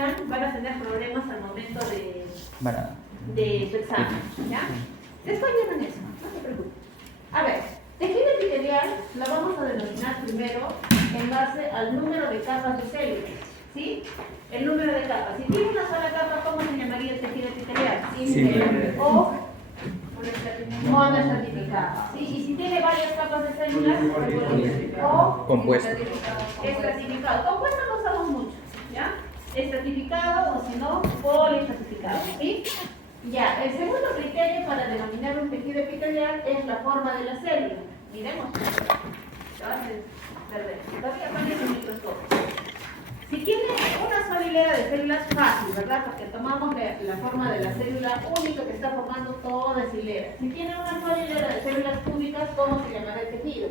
dominan van a tener problemas al momento de su examen, ¿ya? Después llevan eso, no te preocupes. A ver, tejido epitelial lo vamos a denominar primero en base al número de capas de células, ¿sí? El número de capas. Si tiene una sola capa, ¿cómo se llamaría el tejido epitelial? Simple o monoestratificado, ¿sí? Y si tiene varias capas de células, o compuesto. estratificado. Compuesto no usamos mucho, ¿ya? Estratificado o si no, poliestratificado, ¿sí? Ya, el segundo criterio para denominar un tejido epitelial es la forma de la célula. Miremos. Todavía pones el microscopio. Si tiene una sola hilera de células, fácil, ¿verdad? Porque tomamos la forma de la célula única que está formando toda esa hilera. Si tiene una sola hilera de células cúbicas, ¿cómo se llamará el tejido?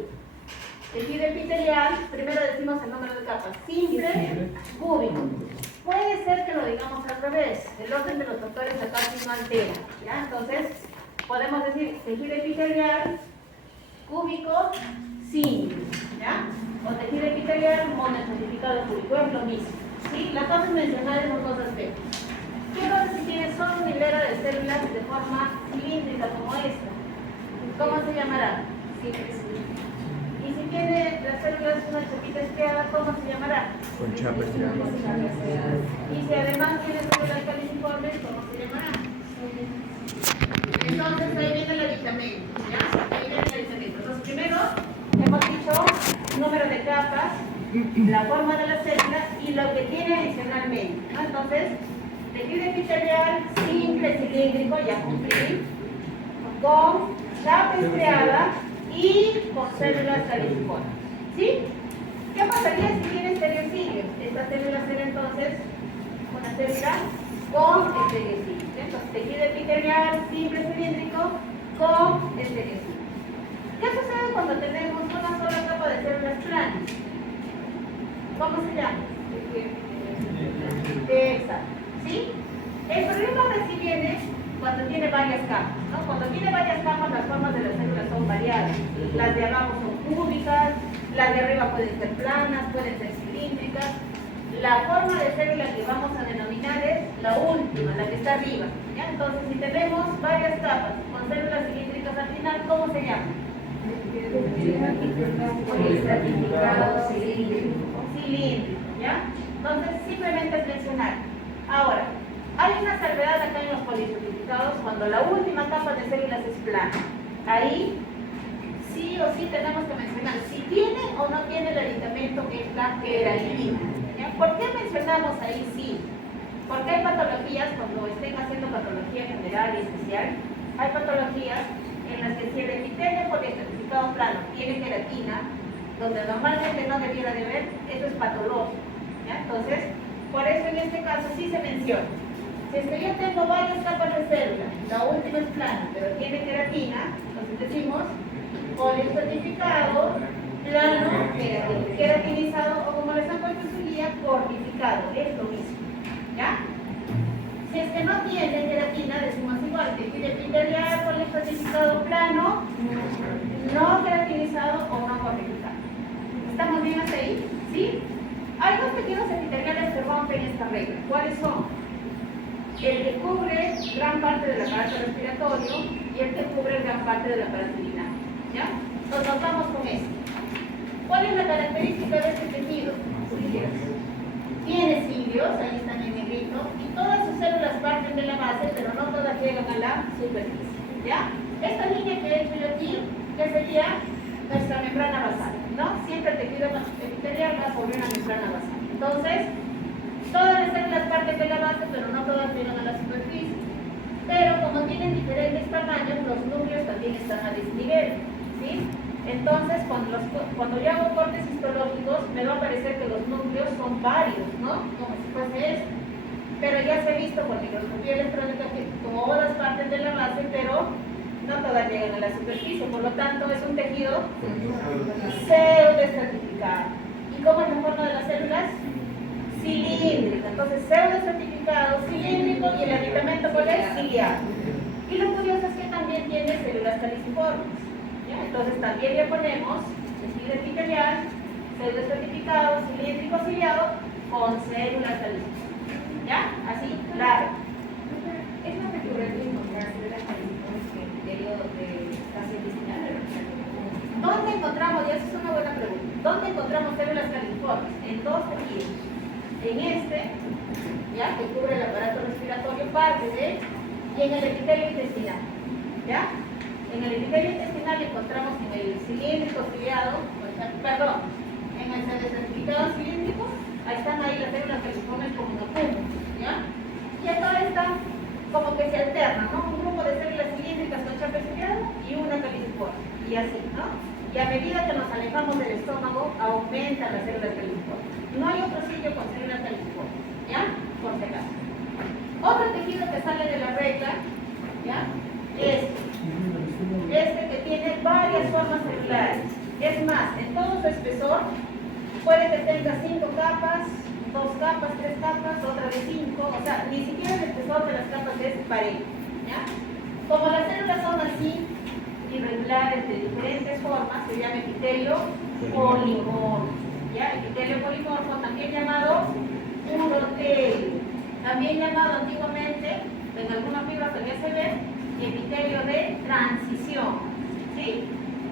Tejido epitelial, primero decimos el número de capas, simple, cúbico. Puede ser que lo digamos al revés, el orden de los factores acá sí no altera, ¿ya? Entonces, podemos decir tejido epitelial, cúbico, simple, ¿ya? O tejido epitelial monoestratificado cúbico, es lo mismo, ¿sí? Las cosas mencionadas son dos aspectos. ¿Qué pasa si tienes solo una hilera de células de forma cilíndrica como esta? ¿Cómo se llamará? Y si tiene las células una chapita estriada, ¿cómo se llamará? Con chapa estriada. Y si además tiene células caliciformes, ¿cómo se llamará? Entonces ahí viene el aditamento, ¿ya? Ahí viene el aditamento. Entonces primero hemos dicho número de capas, la forma de la célula y lo que tiene adicionalmente, ¿no? Entonces, tejido epitelial simple cilíndrico, ya cumplí, con chapa estriada y con células caliciformes, ¿sí? ¿Qué pasaría si tiene estereocilios? Esta célula será entonces una célula con estereocilios. Entonces, tejido epitelial simple cilíndrico con estereocilios. ¿Qué sucede cuando tenemos una sola capa de células planas? ¿Cómo se llama? Exacto. ¿Sí? El problema ahora sí viene cuando tiene varias capas, ¿no? Cuando tiene varias capas, las formas de las células son variadas. Las de abajo son cúbicas, las de arriba pueden ser planas, pueden ser cilíndricas. La forma de célula que vamos a denominar es la última, la que está arriba, ¿ya? Entonces, si tenemos varias capas con células cilíndricas al final, ¿cómo se llama? Poliestratificado cilíndrico, ¿ya? Entonces, simplemente es mencionar. Ahora, hay una salvedad acá en los poliestratificados cuando la última capa de células es plana. Ahí, sí o sí tenemos que mencionar si tiene o no tiene el aditamento que es la queratina, ¿ya? ¿Por qué mencionamos ahí sí? Porque hay patologías, cuando estén haciendo patología general y especial, hay patologías en las que si el epitelio poliestratificado plano tiene queratina, donde normalmente no debiera de haber, eso es patológico, ¿ya? Entonces, por eso en este caso sí se menciona. Si es que yo tengo varias capas de célula, la última es plana, pero tiene queratina, entonces decimos poliestratificado, plano, queratinizado, o como les han puesto en su guía, cortificado, es lo mismo, ¿ya? Si es que no tiene queratina, decimos igual, tejido epitelial, poliestratificado plano, no queratinizado o no cortificado. ¿Estamos bien hasta ahí? ¿Sí? Hay dos tejidos epiteliales que rompen esta regla. ¿Cuáles son? El que cubre gran parte del aparato respiratorio y el que cubre gran parte del aparato urinario, ¿ya? Nos notamos con esto. ¿Cuál es la característica de este tejido? Tiene cilios, ahí están en negrito, y todas sus células parten de la base, pero no todas llegan a la superficie, ¿ya? Esta línea que he hecho yo aquí, que sería nuestra membrana basal, ¿no? Siempre el tejido epitelial va sobre una membrana basal. Entonces, todas las células parten de la base, pero no todas llegan a la superficie. Pero como tienen diferentes tamaños, los núcleos también están a desnivel, ¿sí? Entonces, cuando yo hago cortes histológicos, me va a parecer que los núcleos son varios, ¿no? Como si fuese esto. Pero ya se ha visto con microscopía electrónica que todas parten de la base, pero no todas llegan a la superficie. Por lo tanto, es un tejido pseudoestratificado. ¿Y cómo es la forma de las células? Cilíndrico. Entonces, pseudoestratificado, cilíndrico, y el aditamento ¿cuál es? Ciliado. Y lo curioso es que también tiene células caliciformes. ¿Ya? Entonces también le ponemos tejido epitelial, pseudoestratificado, cilíndrico, ciliado, con células caliciformes. ¿Ya? Así, larga. Es más recurrente encontrar células caliciformes que en el periodo de fase intestinal. ¿Dónde encontramos? Y esa es una buena pregunta. ¿Dónde encontramos células caliciformes? En dos tejidos. En este, ¿ya? Que cubre el aparato respiratorio, parte de, y en el epitelio intestinal, ¿ya? En el epitelio intestinal encontramos en el cilíndrico ciliado, perdón, en el certificado cilíndrico, ahí están ahí las células caliciformes como un cúmulo, ¿ya? Y acá están como que se alternan, ¿no? Un grupo de células cilíndricas con chape ciliado y una caliciforme, y así, ¿no? Y a medida que nos alejamos del estómago, aumentan las células caliciformes. No hay otro sitio con células caliciformes, ¿ya? Por si acaso. Otro tejido que sale de la regla, ¿ya? Es este que tiene varias formas celulares. Es más, en todo su espesor, puede que tenga 5 capas, 2 capas, 3 capas, otra de 5, o sea, ni siquiera el espesor de las capas es parejo, ¿ya? Como las células son así, irregulares de diferentes formas, se llama epitelio polimorfo, ¿ya? Epitelio polimorfo, también llamado urotelio, también llamado antiguamente, en algunas fibras todavía se ve, epitelio de transición, ¿sí?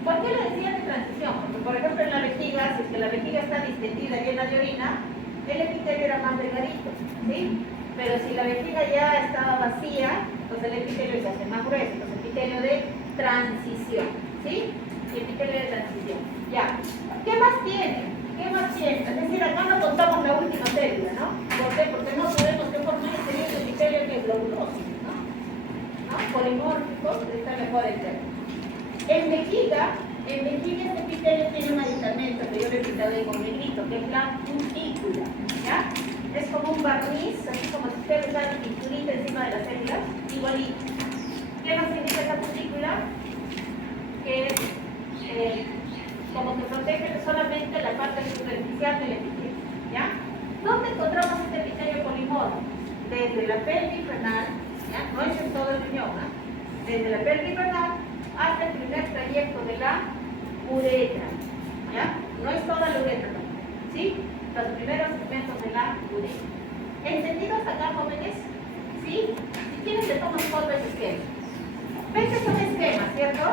¿Por qué le decía de transición? Porque, por ejemplo, en la vejiga, si es que la vejiga está distendida y llena de orina, el epitelio era más delgadito, ¿sí? Pero si la vejiga ya estaba vacía, pues el epitelio se hace más grueso, entonces epitelio de transición, ¿sí? Epitelio de transición. Ya. ¿Qué más tiene? ¿Qué más tiene? Es decir, acá no contamos la última célula, ¿no? ¿Por qué? Porque no sabemos qué forma sería el epitelio que es globuloso, ¿no? Polimórfico, está mejor el término. En vejiga este epitelio tiene un aditamento que yo le he pintado ahí con negrito, que es la cutícula, ¿ya? Es como un barniz, así como si usted usara pinturita encima de las células, igualito. ¿Qué nos significa esa cutícula? Que es como que protege solamente la parte superficial del epitelio, ¿ya? ¿Dónde encontramos este epitelio polimorfo? Desde la pelvis renal, ¿ya? No es en todo el riñón, ¿eh? Desde la pelvis renal hasta el primer trayecto de la uretra, ¿ya? No es toda la uretra, ¿sí? Los primeros segmentos de la uretra. ¿Entendido hasta acá, jóvenes? ¿Sí? Si quieren, le toman foto a ese esquema. ¿Ven que son esquemas, cierto?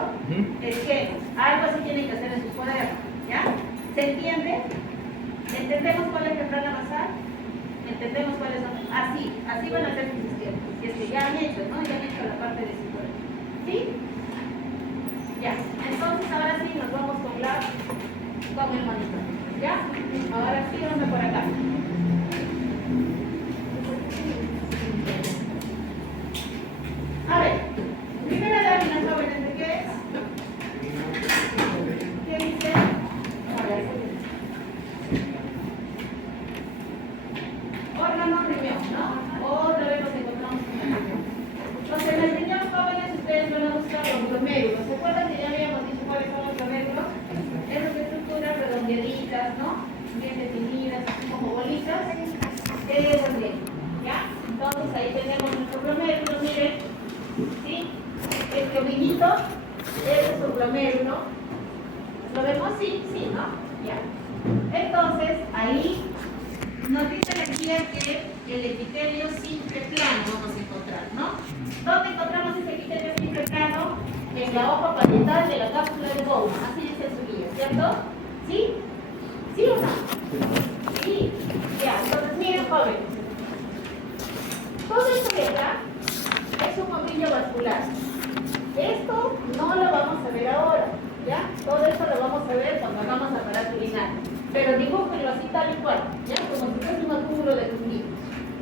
Esquemas. Algo así tienen que hacer en sus cuadernos, ¿ya? ¿Se entiende? ¿Entendemos cuál es la membrana basal? ¿Entendemos cuáles son? Así van a ser sus esquemas. Si es que ya han hecho, ¿no? Ya han hecho la parte de psicología. ¿Sí? Ya. Entonces, ahora sí nos vamos con el monitor. ¿Ya? Ahora sí, vamos por acá. A ver, primera lámina, jóvenes, ¿de qué es? ¿Qué dice? Órgano riñón, ¿no? Otra vez nos encontramos con el riñón. Entonces, en el riñón, jóvenes, ustedes van a buscar los glomérulos. ¿Se acuerdan que ya habíamos dicho cuáles son los glomérulos? Esas estructuras redondeaditas, ¿no? Bien definidas, así como bolitas. Eso es bien, ¿ya? Entonces, ahí tenemos nuestro glomérulo, miren. ¿Sí? Este ovillito, ese es un glomérulo. ¿Lo vemos? Sí, sí, ¿no? Ya. Entonces, ahí nos dice la guía que el epitelio simple plano vamos a encontrar, ¿no? ¿Dónde encontramos ese epitelio simple plano? En la hoja parietal de la cápsula de Bowman. Así dice su guía, ¿cierto? ¿Sí? ¿Sí o no? Sí. Ya, entonces miren, jóvenes. Todo esto de acá es un bombillo vascular. Esto no lo vamos a ver ahora, ¿ya? Todo esto lo vamos a ver cuando hagamos aparato urinario. Pero dibújenlo así tal y cual, ¿ya? Como si fuese un acúmulo de tus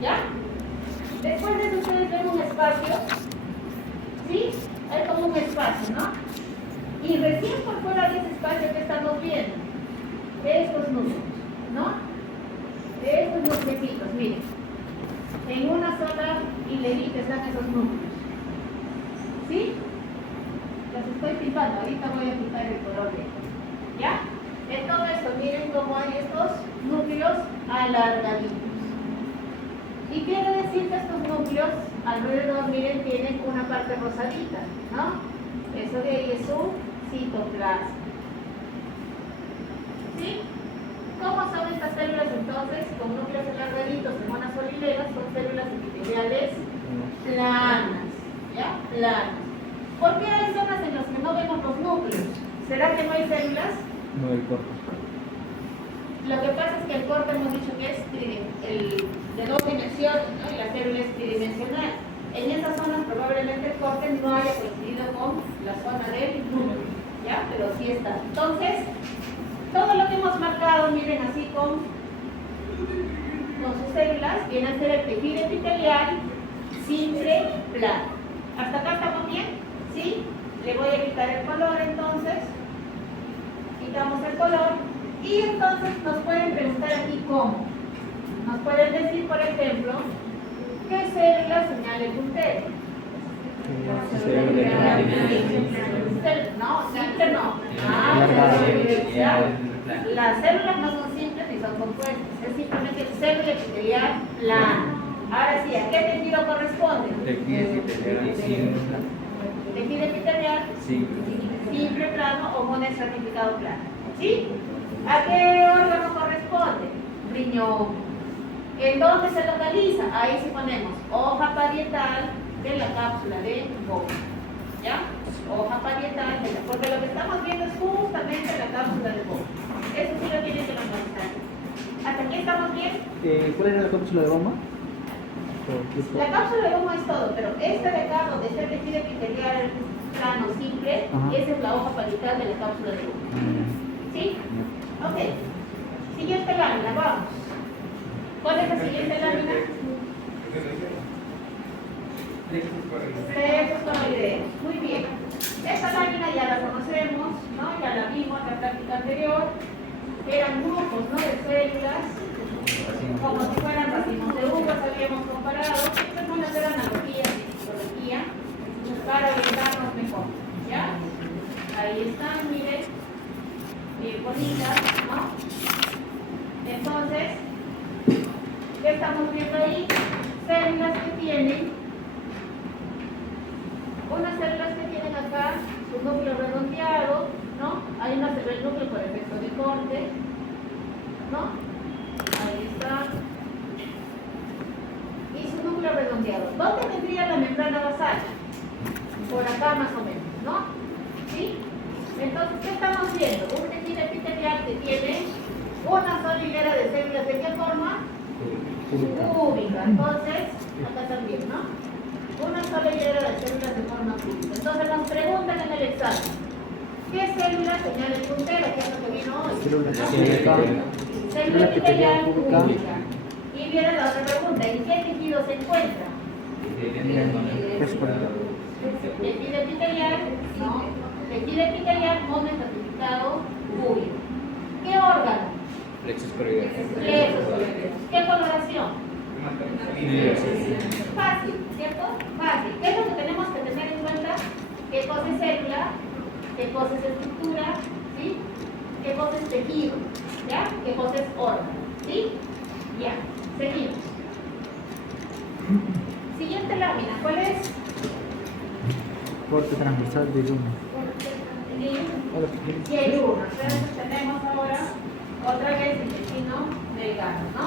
¿ya? Después de eso ustedes ven un espacio, ¿sí? Hay como un espacio, ¿no? Y recién por fuera de ese espacio que estamos viendo, estos núcleos, ¿no? Estos núcleos, miren. En una sola hilerita están esos núcleos. ¿Sí? Los estoy pintando, ahorita voy a pintar el color de ellos. ¿Ya? En todo esto, miren cómo hay estos núcleos alargaditos. Y quiere decir que estos núcleos alrededor, miren, tienen una parte rosadita, ¿no? Eso de ahí es su citoplasma. ¿Sí? ¿Cómo son estas células entonces? Con núcleos alargaditos en una sola hileras son células epiteliales planas, ¿ya? Planas. ¿Por qué hay zonas en las que no vemos los núcleos? ¿Será que no hay células? No, el corte. Lo que pasa es que el corte hemos dicho que es de 2 dimensiones, ¿no? Y la célula es tridimensional. En esas zonas probablemente el corte no haya coincidido con la zona del núcleo, ¿ya? Pero sí está. Entonces, todo lo que hemos marcado, miren así con sus células, viene a ser el tejido epitelial simple plano. ¿Hasta acá estamos bien? ¿Sí? Le voy a quitar el color entonces. Quitamos el color. Y entonces nos pueden preguntar aquí cómo. Nos pueden decir, por ejemplo, ¿qué célula señala el puntero? No, simple no. Las células no son simples ni son compuestas, es simplemente célula epitelial plana. Ahora sí, ¿a qué tejido corresponde? Tejido epitelial simple plano o monoestratificado plano. ¿Sí? ¿A qué órgano corresponde? Riñón. ¿En dónde se localiza? Ahí sí ponemos hoja parietal de la cápsula de Bowman. ¿Ya? Hoja parietal de la, porque lo que estamos viendo es justamente la cápsula de Bowman. Eso sí lo tienen que localizar. ¿Hasta aquí estamos bien? ¿Cuál era la cápsula de Bowman? La cápsula de Bowman es todo, pero este de acá, donde está el tejido epitelial plano simple, esa es la hoja parietal de la cápsula de Bowman. ¿Sí? Ok. Siguiente lámina, vamos. ¿Cuál es la siguiente lámina? Plexos coroideos. Muy bien. Esta lámina ya la conocemos, ¿no? Ya la vimos en la práctica anterior. Eran grupos, ¿no? De células, como si fueran racimos de uvas, habíamos comparado. Estas van a hacer analogías de psicología para orientarnos mejor. ¿Ya? Ahí están, miren. Bien bonitas, ¿no? Entonces, ¿qué estamos viendo ahí? Células que tienen, unas células que tienen acá su núcleo redondeado, ¿no? Hay una célula del núcleo por efecto de corte, ¿no? Ahí está. Y su núcleo redondeado. ¿Dónde tendría la membrana basal? Por acá más o menos, ¿no? ¿Sí? Entonces, ¿qué estamos viendo? Un tejido epitelial que tiene una sola hilera de células. ¿De qué forma? Cúbica. Entonces, acá también, ¿no? Una sola hilera de células de forma cúbica. Entonces nos preguntan en el examen, ¿qué célula señala el puntero? ¿Qué es lo que vino hoy? Célula epitelial cúbica. Y viene la otra pregunta, ¿en qué tejido se encuentra? Tejido epitelial, ¿no? Tejido epitelial monoestratificado cúbico. ¿Qué órgano? Plexos coroideos. Plexos coroideos. ¿Qué coloración? Fácil, ¿cierto? Fácil. ¿Qué es lo que tenemos que tener en cuenta? ¿Qué cosa es célula? ¿Qué cosa es estructura? ¿Sí? ¿Qué cosa es tejido? ¿Ya? ¿Qué cosa es órgano? ¿Sí? Ya. Seguimos. Siguiente lámina, ¿cuál es? Corte transversal de luna. Yeyuna. Entonces tenemos ahora otra vez intestino delgado, ¿no?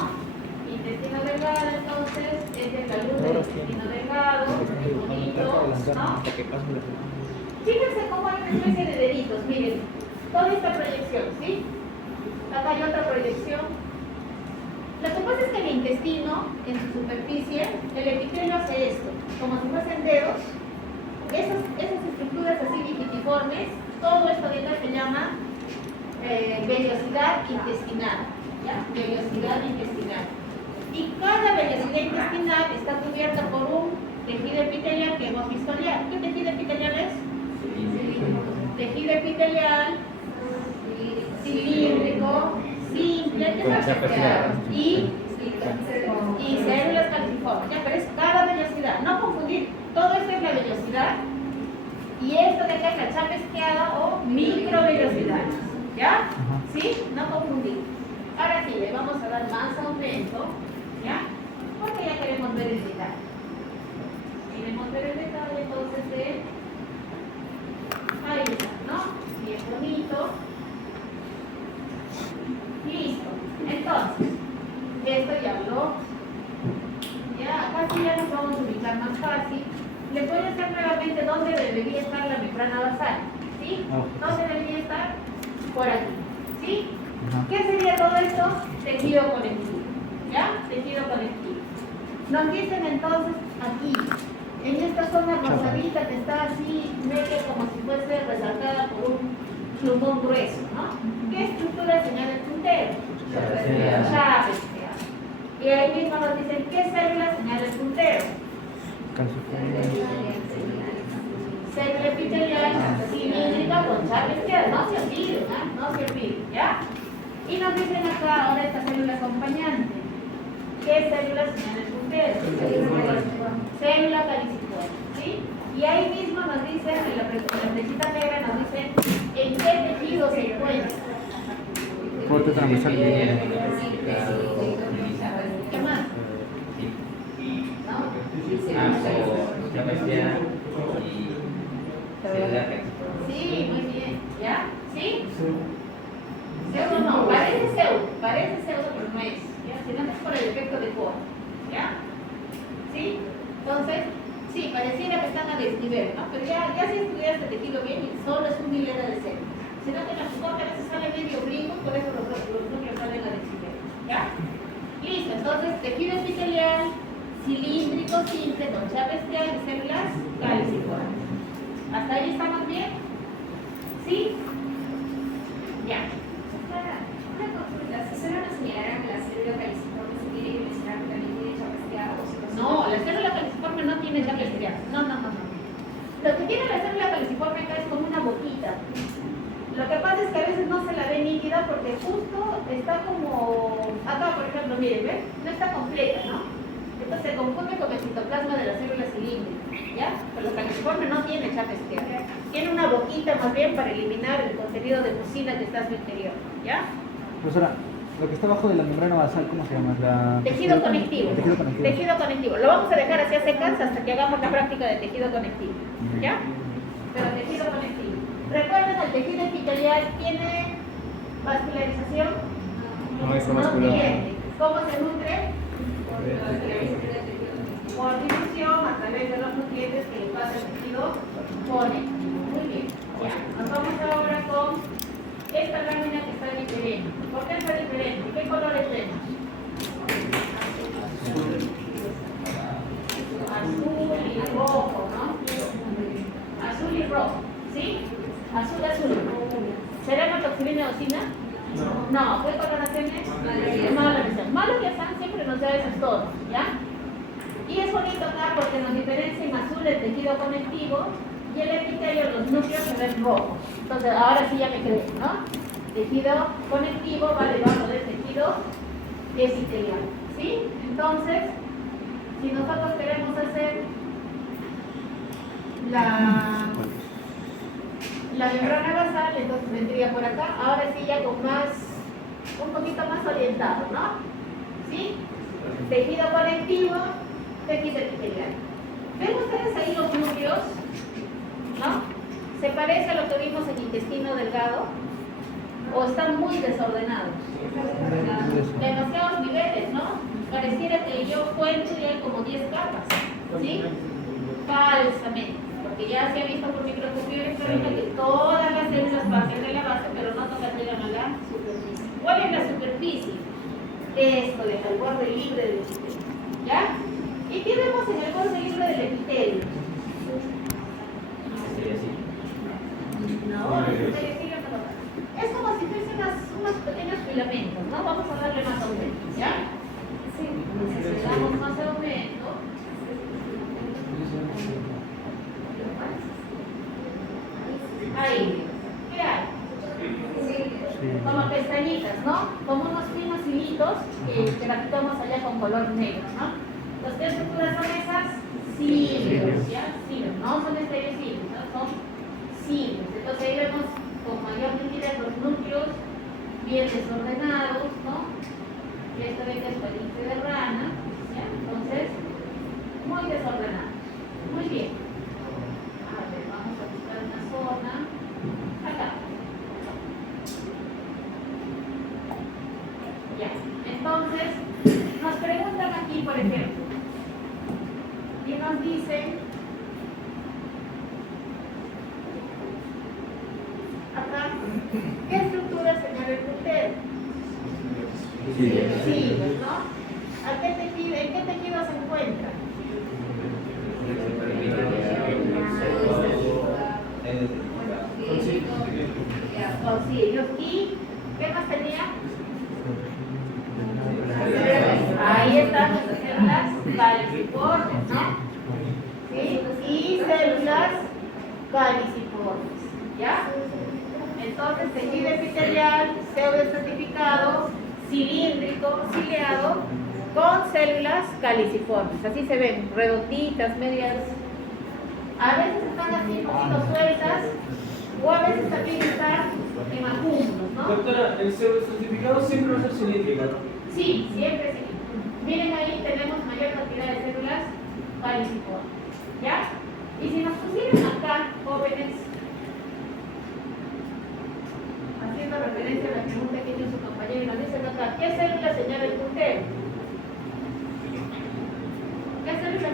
Intestino delgado, entonces, es el calor del intestino delgado, bonito, ¿no? Fíjense cómo hay una especie de deditos, miren, toda esta proyección, ¿sí? Acá hay otra proyección. Lo que pasa es que el intestino, en su superficie, el epitelio hace esto, como si fuesen dedos. Esas estructuras así digitiformes, todo esto de acá se llama vellosidad intestinal, ¿ya? Vellosidad intestinal. Y cada vellosidad intestinal está cubierta por un tejido epitelial que hemos visto ya. ¿Qué tejido epitelial es? Tejido epitelial cilíndrico, simple, ¿qué más? Y células calciformes, ya, pero es cada vellosidad, no confundir, todo esto es la vellosidad y esto de acá es la chapa esquiada o microvellosidad, ¿ya? ¿Sí? No confundir. Ahora sí, le vamos a dar más aumento, ¿ya? Porque ya queremos ver el detalle. Queremos ver el detalle entonces de ahí está, ¿no? Bien bonito. Listo. Entonces, esto ya lo acá sí ya nos vamos a ubicar más fácil. Les voy a hacer nuevamente dónde debería estar la membrana basal. ¿Sí? ¿Dónde debería estar? Por aquí. ¿Sí? ¿Qué sería todo esto? Tejido conectivo. ¿Ya? Tejido conectivo. Nos dicen entonces aquí, en esta zona rosadita que está así, medio como si fuese resaltada por un plumón grueso, ¿no? ¿Qué estructura señala el puntero? Chávez. Y ahí mismo nos dicen qué célula señala el puntero. Célula epitelial cilíndrica con chávez, no se olviden, ¿no? No se olviden, ¿ya? Y nos dicen acá ahora esta célula acompañante. ¿Qué célula señala el puntero? Célula caliciforme, ¿sí? Y ahí mismo nos dicen, en la flechita negra nos dicen en qué tejido se encuentra. Corte transversal lineal. ¿Qué más? Sí, muy bien. ¿Ya? ¿Sí? Pseudo no, parece pseudo, pero no es. ¿Ya? Sino que es por el efecto de Bohr. ¿Ya? ¿Sí? Entonces, sí, pareciera que están a desnivel, ¿no? Pero ya si estudias este tejido bien, y solo es un hilera de células. Sino que en la foto a veces sale medio brinco, por eso los núcleos salen a desnivel. ¿Ya? Listo, entonces, tejido epitelial, cilíndrico, simple, con chapa estrial y células caliciformes. ¿Hasta ahí estamos bien? ¿Sí? Ya. Una consulta, si solo nos señalaran la célula caliciforme, ¿se tiene que mencionar que también tiene chapa estriada o si No, la célula caliciforme no tiene chapa estriada. No. Lo que tiene la célula caliciforme acá es como una boquita. Lo que pasa es que a veces no se la ve nítida porque justo está como... Acá, por ejemplo, miren, ¿ven? No está completa, ¿no? Entonces se confunde con el citoplasma de la célula cilíndrica, ¿ya? Pero la caliciforme no tiene chapa estriada. Tiene una boquita más bien para eliminar el contenido de mucina que está a su interior, ¿ya? Profesora, lo que está abajo de la membrana basal, ¿cómo se llama? Tejido conectivo. Tejido conectivo. Tejido conectivo. Lo vamos a dejar así a secas hasta que hagamos la práctica de tejido conectivo, ¿ya? Pero tejido conectivo. Recuerden, el tejido epitelial tiene vascularización. No tiene. ¿Cómo se nutre? Por difusión a través de los nutrientes que le pasa el tejido conectivo. Muy bien. Ya. Nos vamos ahora con esta lámina que está diferente. ¿Por qué está diferente? ¿Qué colores tenemos? Azul y rojo, ¿no? Azul y rojo. ¿Sí? Azul. ¿Será hematoxilina eosina? No. ¿Qué coloración es? Malaria siempre nos da esos tonos, ¿ya? Y es bonito acá porque nos diferencia en azul el tejido conectivo y el epitelio, los núcleos se ven rojos. Entonces, ahora sí ya me quedé, ¿no? Tejido conectivo va debajo del tejido epitelial, ¿sí? Entonces, si nosotros queremos hacer la membrana basal, entonces vendría por acá, ahora sí ya con un poquito más orientado, ¿no? ¿Sí? Tejido conectivo, tejido epitelial. ¿Ven ustedes ahí los núcleos? ¿No? ¿Se parece a lo que vimos en intestino delgado? ¿O están muy desordenados? Demasiados niveles, ¿no? Pareciera que yo cuento y hay como 10 capas, ¿sí? Falsamente, porque ya se ha visto por microscopía electrónica que todas las células pasan de la base, pero no todas llegan a la superficie. ¿Cuál es la superficie? Esto, el borde libre del epitelio, ¿ya? ¿Y qué vemos en el borde libre del epitelio? Es como si fuese unos pequeños filamentos, ¿no? Vamos a darle más aumento, ¿ya? Sí. Le damos más aumento. Ahí. ¿Qué hay? Como pestañitas, ¿no? Como unos finos hilitos que graficamos allá con color negro, ¿no? ¿Las qué estructuras son esas? Cilios, ¿ya? Cilios, no son estereocilios, ¿no? Son cilios. Entonces ahí vemos con mayor nitidez los núcleos bien desordenados, ¿no? Y esto ve que es pelito de rana, ¿ya? Entonces, muy desordenado. Muy bien. A ver, vamos a buscar una zona. Acá. Ya. Entonces, nos preguntan aquí, por ejemplo, nos dicen acá, ¿qué estructura señala el puntero? Sí, ¿no? ¿En qué tejido se encuentra? Concilios. ¿Y qué más tenía? Ahí están las células caliciformes, ¿no? ¿Sí? Y células caliciformes, ¿ya? Entonces, tejido epitelial, pseudoestratificado, cilíndrico, ciliado, con células caliciformes. Así se ven, redonditas, medias. A veces están así un poquito sueltas, o a veces también están en acúmulos, ¿no? Doctora, el pseudoestratificado siempre va a ser cilíndrico, ¿no? Sí, siempre sí. Miren ahí tenemos mayor cantidad de células caliciformes, ¿ya? Y si nos pusieran acá, jóvenes, haciendo referencia a la pregunta que hizo su compañero y nos dicen acá, ¿qué célula señala el puntero? ¿Qué célula?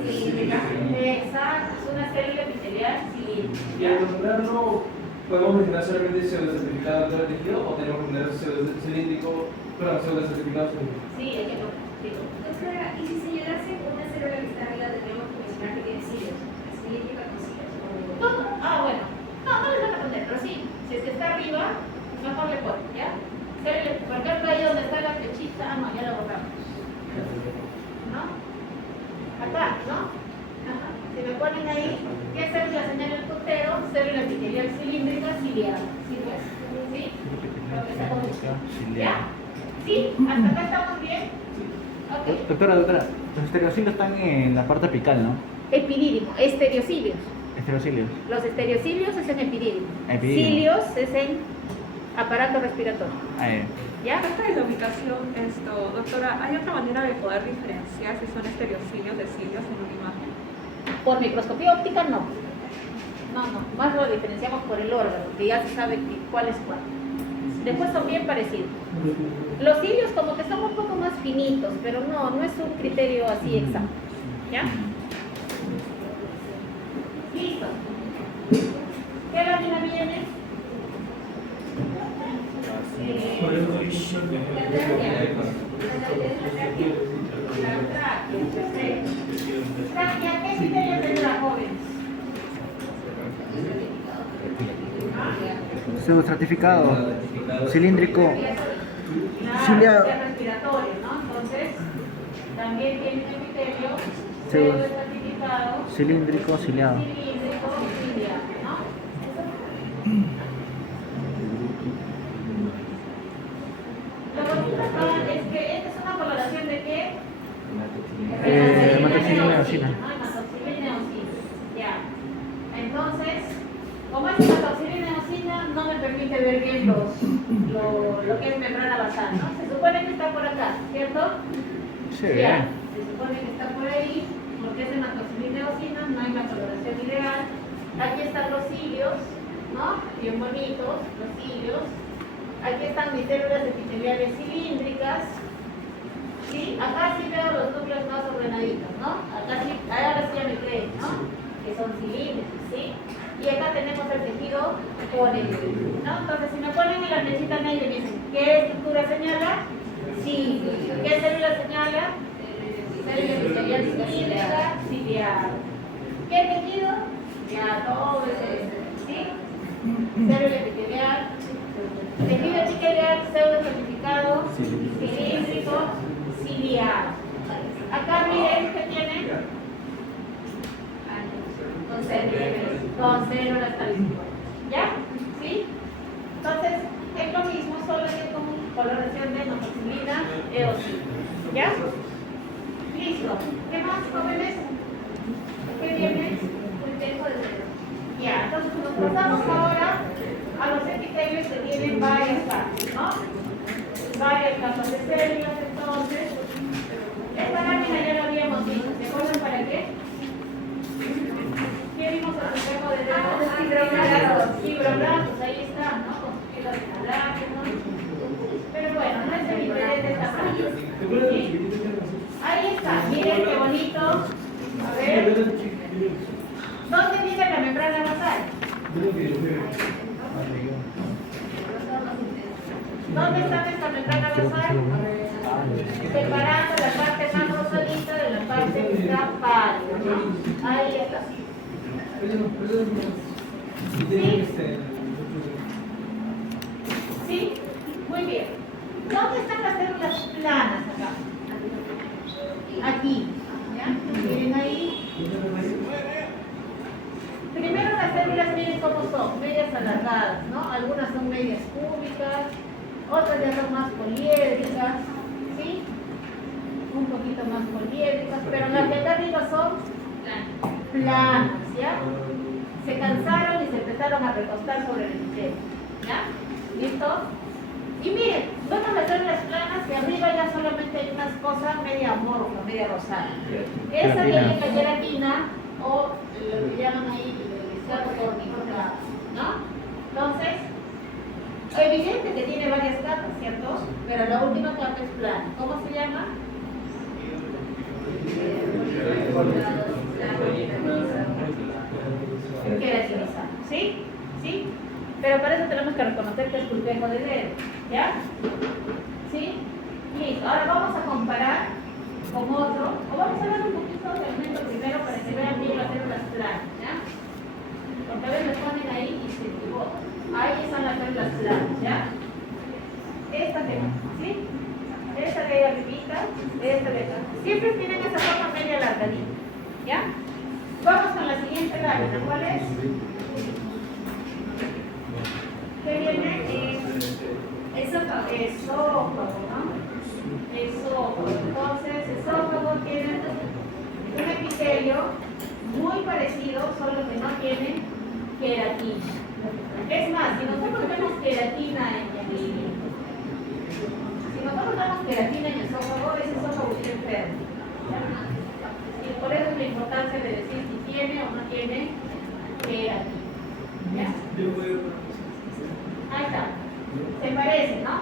Cilíndrica. Exacto, es una célula epitelial cilíndrica. Y al nombrarlo, ¿podemos mencionar solamente pseudoestratificado de todo el tejido o tenemos que poner pseudoestratificado cilíndrico? Sí, hay que no. Doctora, y si señalase una célula que está arriba, tendríamos que mencionar que tiene cilios, es cilíndrica con cilios. Todo. Bueno. No les van a poner, pero sí. Si es que está arriba, mejor le ponen, ¿ya? Por ejemplo, ahí donde está la flechita, no, ya la borramos. ¿No? Acá, ¿no? Ajá. Si me ponen ahí, ¿qué célula señala el puntero? Célula epitelial cilíndrica ciliada. ¿Sí? Lo que está con- ¿Ya? ¿Sí? ¿Hasta acá estamos bien? Ok. Doctora, los estereocilios están en la parte apical, ¿no? Epidídimo, estereocilios. Estereocilios. Los estereocilios es en epidídimo. Epidídimo. Cilios es en aparato respiratorio. ¿Ya? Acerca de la ubicación, doctora, ¿hay otra manera de poder diferenciar si son estereocilios de cilios en una imagen? Por microscopía óptica no. No. Más lo diferenciamos por el órgano, que ya se sabe cuál es cuál. Después son bien parecidos. Los cilios como que son un poco más finitos, pero no es un criterio así exacto. ¿Ya? Listo. ¿Qué lámina viene? La tráquea, perfecto. Tráquea, ¿qué criterio tendrá, jóvenes? Pseudoestratificado, cilíndrico, Ciliado. Respiratorio, ¿no? Entonces, también tiene un epitelio pseudoestratificado, cilíndrico, ciliado. cilíndrico, ciliado, ¿no? Lo bonito acá es que esta es una coloración de qué? Hematoxilina y eosina. Hematoxilina y eosina. Ya. Entonces, como es hematoxilina y eosina, no me permite ver bien lo que es membrana basal, ¿no? Se supone que está por acá, ¿cierto? Sí. Ya. Se supone que está por ahí, porque es hematoxilina y eosina, no hay una coloración ideal. Aquí están los cilios, ¿no? Bien bonitos, los cilios. Aquí están mis células epiteliales cilíndricas. ¿Sí? Acá sí veo los núcleos más ordenaditos, ¿no? Acá sí, ahora sí ya me creen, ¿no? Que son cilíndricos, ¿sí? Y acá tenemos el tejido conectivo, ¿no? Entonces, si me ponen en la flechita negra y me dicen, ¿qué estructura señala? Sí. ¿Qué célula señala? Célula epitelial cilíndrica, ciliada. ¿Qué tejido? Ya, todo es ¿sí? Célula epitelial. Tejido epitelial pseudoestratificado, cilíndrico, ciliado. Acá miren que tiene con células caliciformes. ¿Ya? ¿Sí? Entonces, es lo mismo, solo que con coloración de hematoxilina eosina. ¿Ya? Listo. ¿Qué más, jóvenes? ¿Qué viene? Ya, entonces nos pasamos ahora a los epitelios que tienen varias partes, ¿no? Varias capas de células, entonces. Esta lámina ya la habíamos visto, ¿se acuerdan para qué? ¿Qué vimos al espejo de dedos? Fibroblastos, ahí están, ¿no? Con sus filas de colágeno. Pero bueno, no es el interés de esta parte. ¿Sí? Ahí ¿Dónde vive la membrana basal? ¿Dónde está esta membrana basal? Separando la parte más rosadita de la parte que está pálida, ¿no? Ahí está. ¿Sí? Muy bien. ¿Dónde están las células planas acá? Aquí. ¿Ya? Miren ahí. Primero las células, miren cómo son, medias alargadas, ¿no? Algunas son medias cúbicas, otras ya son más poliédricas, ¿sí? Un poquito más poliédricas, pero las de acá arriba son planas, ¿ya? Se cansaron y se empezaron a recostar sobre el epitelio, ¿ya? ¿Listo? Y miren, vemos las células planas que arriba ya solamente hay unas cosas media amorfa, media rosada. Esa de ahí es la queratina o lo que llaman ahí el corniculado, ¿no? Entonces, evidente que tiene varias capas, ¿cierto? Pero la última capa es plana. ¿Cómo se llama? Queratinizado, ¿sí? ¿Sí? Pero para eso tenemos que reconocer que es pulpejo de dedo, ¿ya? ¿Sí? Listo. Ahora vamos a comparar con otro, o vamos a ver un poquito de aumento primero para que vean bien las células planas, ¿ya? Porque a veces ponen ahí y se equivocan. Ahí están las células planas, ¿ya? Esta de acá, ¿sí? Esta de ahí arribita, esta de acá. Siempre tienen esa forma media alargadita, ¿ya? Vamos con la siguiente lámina, ¿cuál es? ¿Qué viene? Esófago, ¿no? Esófago. Entonces, esófago tiene un epitelio muy parecido, solo que no tiene queratina. Es más, si nosotros vemos queratina en el esófago, ese esófago está enfermo. Y por eso es la importancia de decir si tiene o no tiene queratina. ¿Ya? Ahí está. Se parece, ¿no?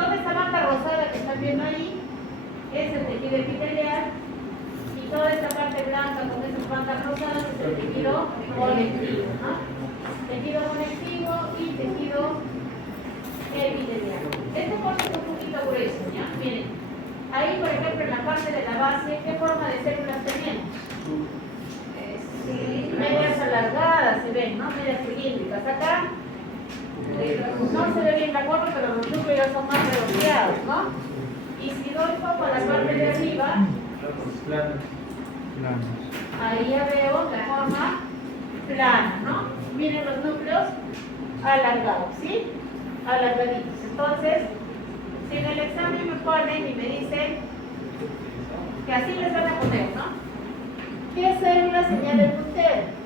Toda esta banda rosada que están viendo ahí es el tejido epitelial y toda esta parte blanca con esas bandas rosadas es el tejido conectivo, ¿no? Tejido conectivo y tejido epitelial. Este corte es un poquito grueso, ¿ya? Miren, ahí por ejemplo en la parte de la base, ¿qué forma de células tenemos? Medias alargadas se ven, ¿no? Medias cilíndricas. Acá no se ve bien la forma, pero los núcleos ya son más redondeados, ¿no? Y si doy foco a la parte de arriba, ahí ya veo la forma plana, ¿no? Miren los núcleos alargados, ¿sí? Alargaditos. Entonces, si en el examen me ponen y me dicen que así les van a poner, ¿no? ¿Qué célula señala el puntero?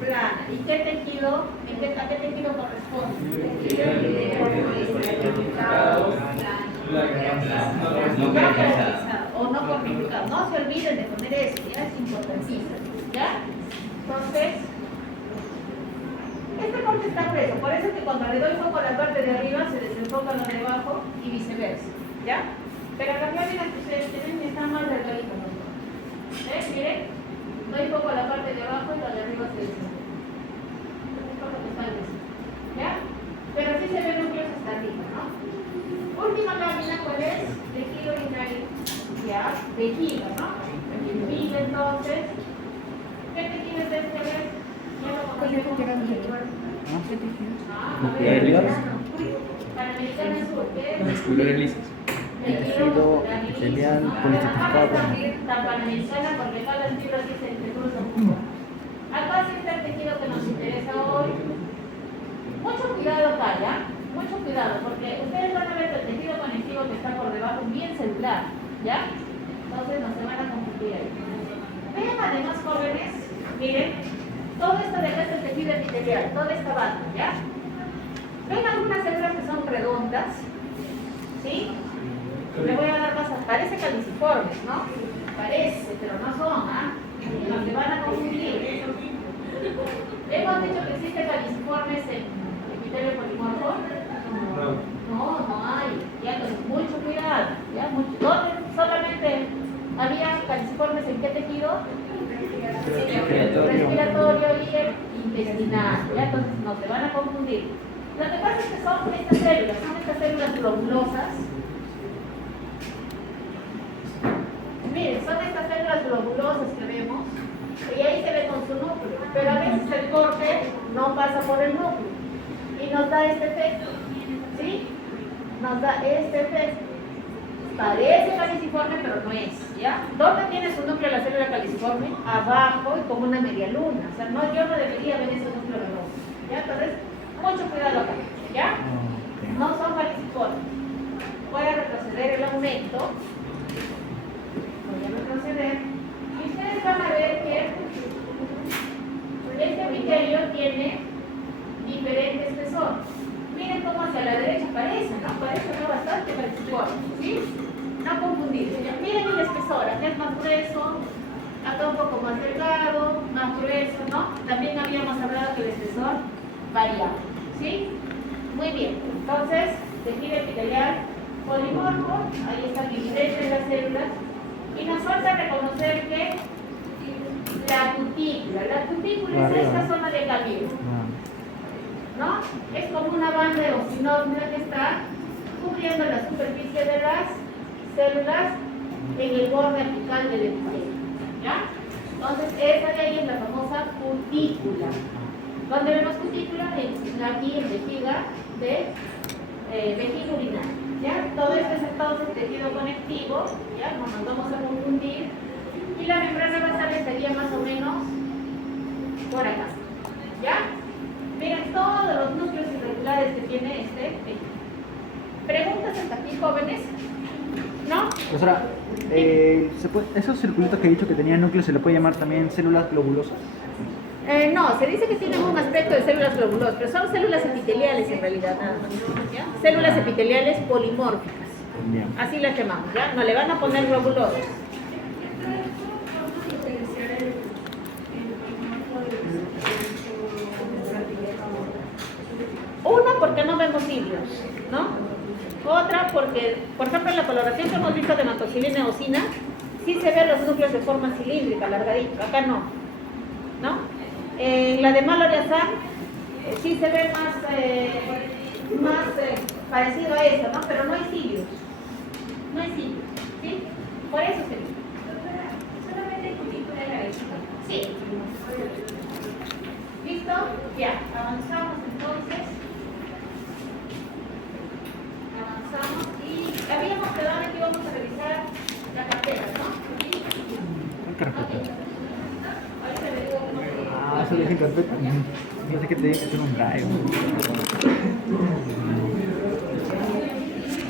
Plana. ¿Y qué tejido? ¿A qué tejido corresponde? No cornificado o no cornificado. No se olviden de poner eso, ya es importantísimo. ¿Ya? Entonces, este corte está grueso, por eso es que cuando le doy foco a la parte de arriba se desenfoca la de abajo y viceversa. ¿Ya? Pero las láminas que ustedes tienen están más delgaditas. ¿Ves? Miren, doy foco a la parte de abajo y la de arriba se desenfoca. ¿Ya? Pero sí se ven núcleos hasta arriba, ¿no? Última lámina, ¿cuál es? Tejido urinario. Ya, tejido, ¿no? Tejido, entonces, ¿qué tejido es este? Ya lo conocemos. Panamericana Sur, ¿qué es? Tejido epitelial policificado. Tan panamericana porque acá las fibras dicen que cruzan juntas. Acá sí está el tejido que nos interesa hoy. Mucho cuidado acá, ¿ya? Mucho cuidado, porque ustedes van a ver que el tejido conectivo que está por debajo bien celular, ¿ya? Entonces no se van a confundir ahí. Vean además, jóvenes, miren, todo esto de acá es el tejido epitelial, toda esta banda, ¿ya? Ven algunas células que son redondas, ¿sí? Le voy a dar más, parece caliciformes, ¿no? Parece, pero no son, ¿ah? No se van a confundir. Hemos dicho que existe caliciformes en epitelio polimorfo. No hay. Ya con mucho cuidado. ¿Ya? Solamente había caliciformes longitudinal, ¿ya? Entonces no se van a confundir. Lo que pasa es que son estas células globulosas. Miren, son estas células globulosas que vemos, y ahí se ve con su núcleo, pero a veces el corte no pasa por el núcleo, y nos da este efecto, ¿sí? Nos da este efecto. Parece caliciforme, pero no es, ¿ya? ¿Dónde tiene su núcleo la célula caliciforme? Abajo y como una media luna. O sea, no, yo no debería ver ese núcleo rojo, ¿ya? Entonces, mucho cuidado acá, ¿ya? No son caliciformes. Voy a retroceder el aumento. Voy a retroceder. Y ustedes van a ver que este epitelio tiene diferente espesor. Miren cómo hacia la derecha parece, ¿no? Parece no bastante caliciforme, ¿sí? No confundirse. Miren el espesor, acá es más grueso, acá un poco más delgado, más grueso, ¿no? También habíamos hablado que el espesor variaba, ¿sí? Muy bien, entonces, tejido epitelial polimorfo, ahí están divididas las células, y nos falta reconocer que la cutícula es esta zona de Galileo, ¿no? Es como una banda de osinovia que está cubriendo la superficie de las células en el borde apical del epitelio, ¿ya? Entonces, esa de ahí es la famosa cutícula. ¿Dónde vemos cutícula? Aquí en vejiga vejiga urinaria, ¿ya? Todo esto es entonces tejido conectivo, ¿ya? No nos vamos a confundir. Y la membrana basal estaría más o menos por acá, ¿ya? Miren todos los núcleos irregulares que tiene este tejido. ¿Preguntas hasta aquí, jóvenes? ¿No? Profesora, esos circulitos que he dicho que tenían núcleos, ¿se le puede llamar también células globulosas? No, se dice que tienen un aspecto de células globulosas, pero son células epiteliales en realidad, nada más, ¿ya? Células epiteliales polimórficas, Bien. así las llamamos, ¿ya? No le van a poner globulosas. Uno, porque no vemos cilios, ¿no? Otra, porque, por ejemplo, en la coloración que hemos visto de hematocilina y eosina, sí se ven los núcleos de forma cilíndrica, alargaditos, acá no, ¿no? En la de Mallory-Azar, sí se ve más parecido a eso, ¿no? Pero no hay cilios, ¿sí? Por eso se ve. Solamente cutícula de la vejiga. Sí. ¿Listo? Ya, avanzamos entonces. Avanzamos y habíamos quedado en que íbamos a revisar la cartera, ¿no? ¿Qué carpeta? Ahorita le digo cómo se... Eso lo dije en carpeta. No sé qué te dije que es un drive.